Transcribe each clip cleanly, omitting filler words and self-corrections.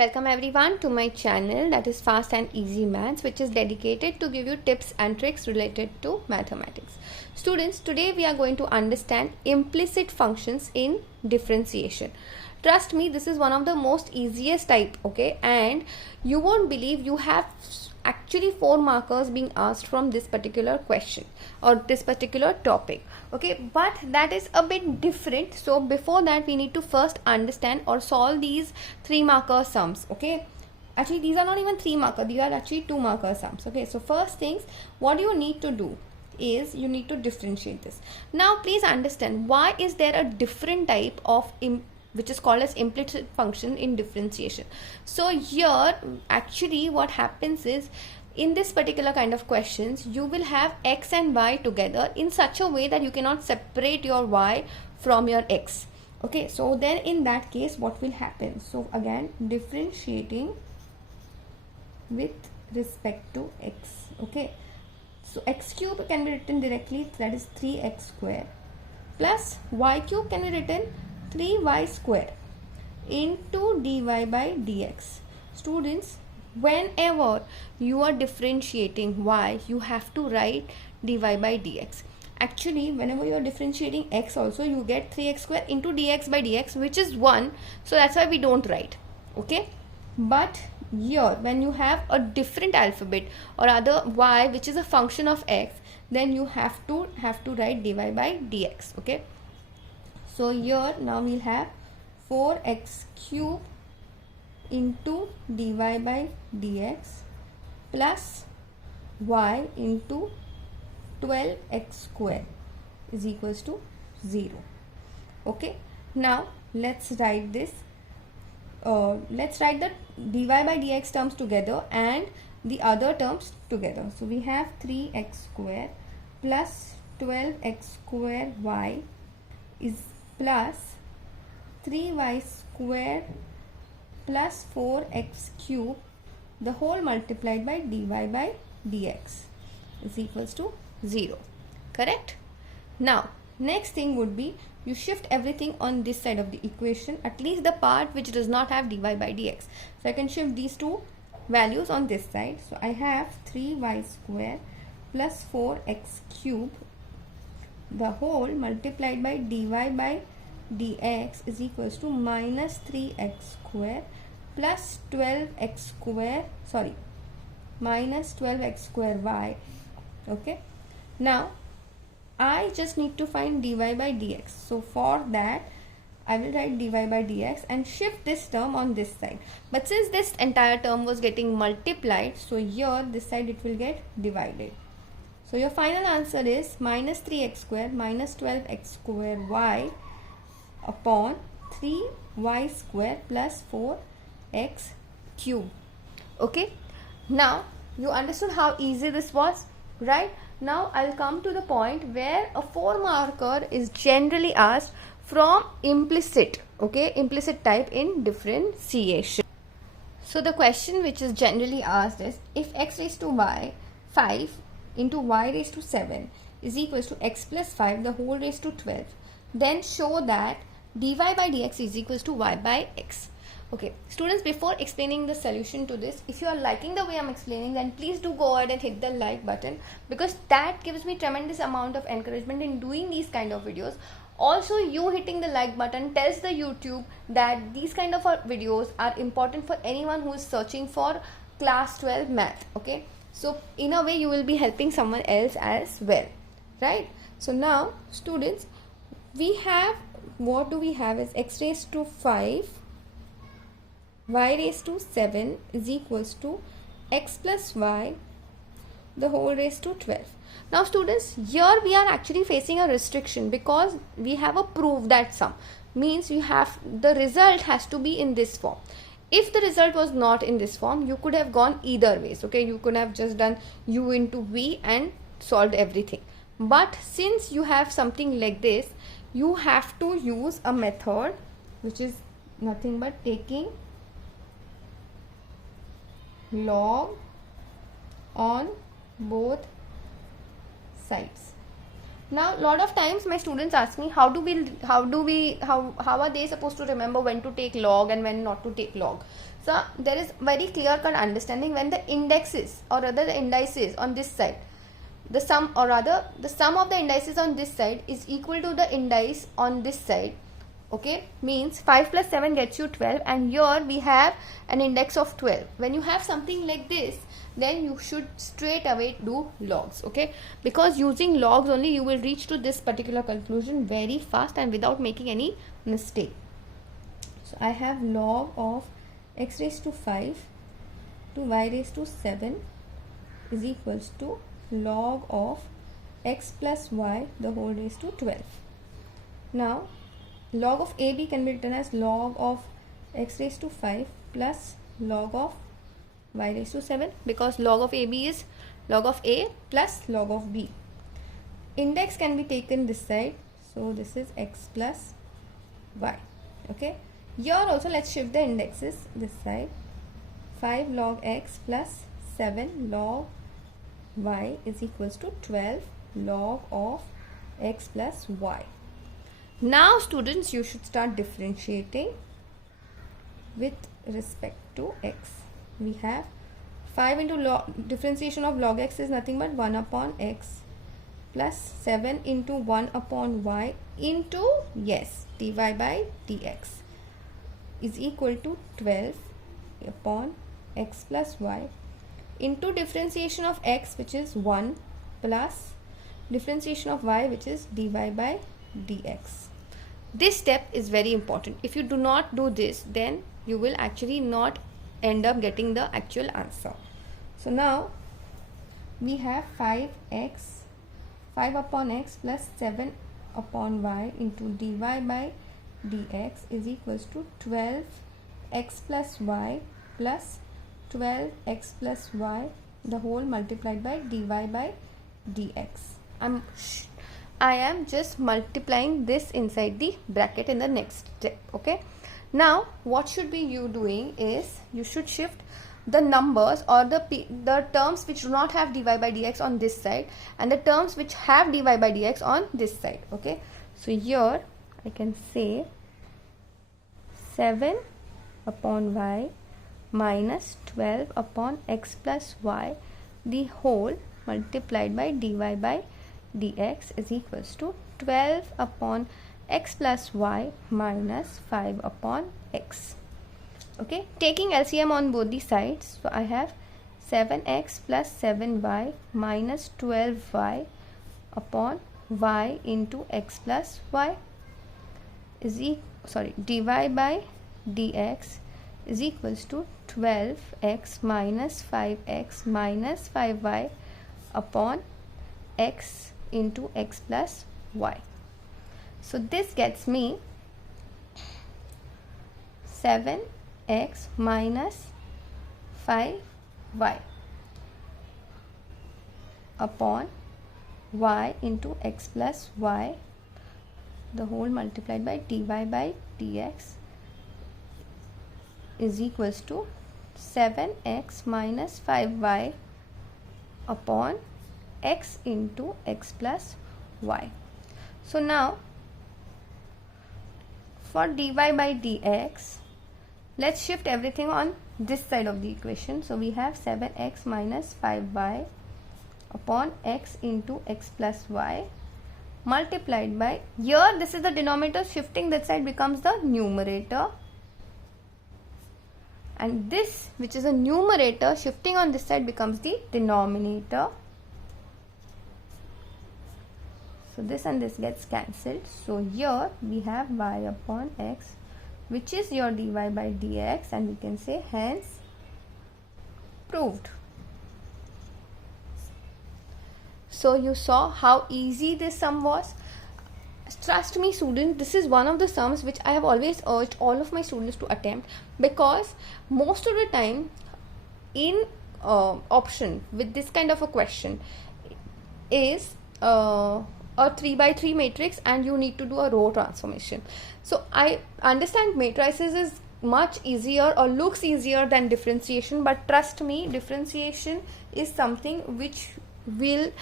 Welcome everyone to my channel, that is Fast and Easy Maths, which is dedicated to give you tips and tricks related to mathematics. Students, today we are going to understand implicit functions in differentiation. Trust me, this is one of the most easiest type, okay? And you won't believe you have actually 4 markers being asked from this particular question or this particular topic, okay? But that is a bit different. So before that, we need to first understand or solve these 3 marker sums, okay? Actually, these are not even 3 marker, these are actually 2 marker sums, okay? So first things, what you need to do is you need to differentiate this. Now please understand, why is there a different type of which is called as implicit function in differentiation. So here actually what happens is, in this particular kind of questions, you will have x and y together in such a way that you cannot separate your y from your x, okay? So then in that case, what will happen? So again, differentiating with respect to x, okay? So x cube can be written directly, that is 3x square, plus y cube can be written 3y square into dy by dx. Students, whenever you are differentiating y, you have to write dy by dx. Actually, whenever you are differentiating x also, you get 3x square into dx by dx, which is 1. So that's why we don't write, okay? But here, when you have a different alphabet or other y, which is a function of x, then you have to write dy by dx, okay? So here now we'll have 4x cube into dy by dx plus y into 12x square is equals to 0. Okay, now let's write this. Let's write the dy by dx terms together and the other terms together. So we have 3x square plus 12x square y is plus 3y square plus 4x cube, the whole multiplied by dy by dx is equals to 0. Correct? Now next thing would be, you shift everything on this side of the equation, at least the part which does not have dy by dx. So I can shift these two values on this side. So I have 3y square plus 4x cube, the whole multiplied by dy by dx is equals to minus 3x square plus 12x square, minus 12x square y, okay? Now I just need to find dy by dx. So for that, I will write dy by dx and shift this term on this side. But since this entire term was getting multiplied, so here this side it will get divided. So your final answer is minus 3x square minus 12x square y upon 3y square plus 4x cube. Okay, now you understood how easy this was, right? Now I'll come to the point where a 4 marker is generally asked from implicit, okay, implicit type in differentiation. So the question which is generally asked is, if x raised to y 5 into y raised to 7 is equals to x plus 5 the whole raised to 12, then show that dy by dx is equals to y by x. Okay, students, before explaining the solution to this, if you are liking the way I'm explaining, then please do go ahead and hit the like button, because that gives me tremendous amount of encouragement in doing these kind of videos. Also, you hitting the like button tells the YouTube that these kind of videos are important for anyone who is searching for class 12 math, okay? So in a way you will be helping someone else as well, right? So now students, we have, what do we have is x raised to 5 y raised to 7 is equals to x plus y the whole raised to 12. Now students, here we are actually facing a restriction because we have a proof that sum, means you have, the result has to be in this form. If the result was not in this form, you could have gone either ways, okay? You could have just done u into v and solved everything. But since you have something like this, you have to use a method which is nothing but taking log on both sides. Now, lot of times my students ask me how are they supposed to remember when to take log and when not to take log. So there is very clear cut understanding when the indexes or rather the indices on this side, the sum of the indices on this side is equal to the indice on this side. Okay, means 5 plus 7 gets you 12, and here we have an index of 12. When you have something like this, then you should straight away do logs. Okay, because using logs only you will reach to this particular conclusion very fast and without making any mistake. So I have log of x raised to 5 to y raised to 7 is equals to log of x plus y the whole raised to 12. Now log of AB can be written as log of x raised to 5 plus log of y raised to 7, because log of AB is log of A plus log of B. Index can be taken this side, so this is x plus y. Okay, here also let's shift the indexes this side. 5 log x plus 7 log y is equals to 12 log of x plus y. Now students, you should start differentiating with respect to x. We have 5 into differentiation of log x is nothing but 1 upon x plus 7 into 1 upon y into, yes, dy by dx is equal to 12 upon x plus y into differentiation of x, which is 1, plus differentiation of y, which is dy by dx. This step is very important. If you do not do this, then you will actually not end up getting the actual answer. So now we have 5 upon x plus 7 upon y into dy by dx is equals to 12 x plus y plus 12 x plus y the whole multiplied by dy by dx. I am just multiplying this inside the bracket in the next step. Okay, now what should be you doing is you should shift the numbers or the terms which do not have dy by dx on this side and the terms which have dy by dx on this side. Okay, so here I can say 7 upon y minus 12 upon x plus y the whole multiplied by dy by dx is equals to 12 upon x plus y minus 5 upon x. Okay, taking LCM on both the sides, so I have 7x plus 7y minus 12y upon y into x plus y is dy by dx is equals to 12x minus 5x minus 5y upon x into x plus y. So this gets me 7x minus 5y upon y into x plus y the whole multiplied by dy by dx is equals to 7x minus 5y upon x into x plus y. So now for dy by dx, let's shift everything on this side of the equation. So we have 7x minus 5y upon x into x plus y multiplied by, here this is the denominator, shifting that side becomes the numerator, and this which is a numerator shifting on this side becomes the denominator. So this and this gets cancelled. So here we have y upon x, which is your dy by dx, and we can say hence proved. So you saw how easy this sum was. Trust me students, this is one of the sums which I have always urged all of my students to attempt, because most of the time in option with this kind of a question is a 3 by 3 matrix and you need to do a row transformation. So I understand matrices is much easier or looks easier than differentiation, but trust me, differentiation is something which will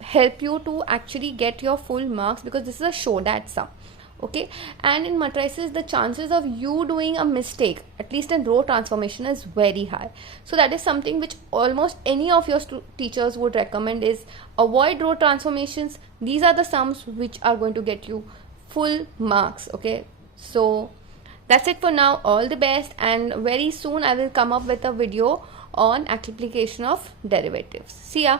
help you to actually get your full marks, because this is a show that sum. Okay, and in matrices the chances of you doing a mistake, at least in row transformation, is very high. So that is something which almost any of your teachers would recommend, is avoid row transformations. These are the sums which are going to get you full marks. Okay, so that's it for now. All the best, and very soon I will come up with a video on application of derivatives. See ya.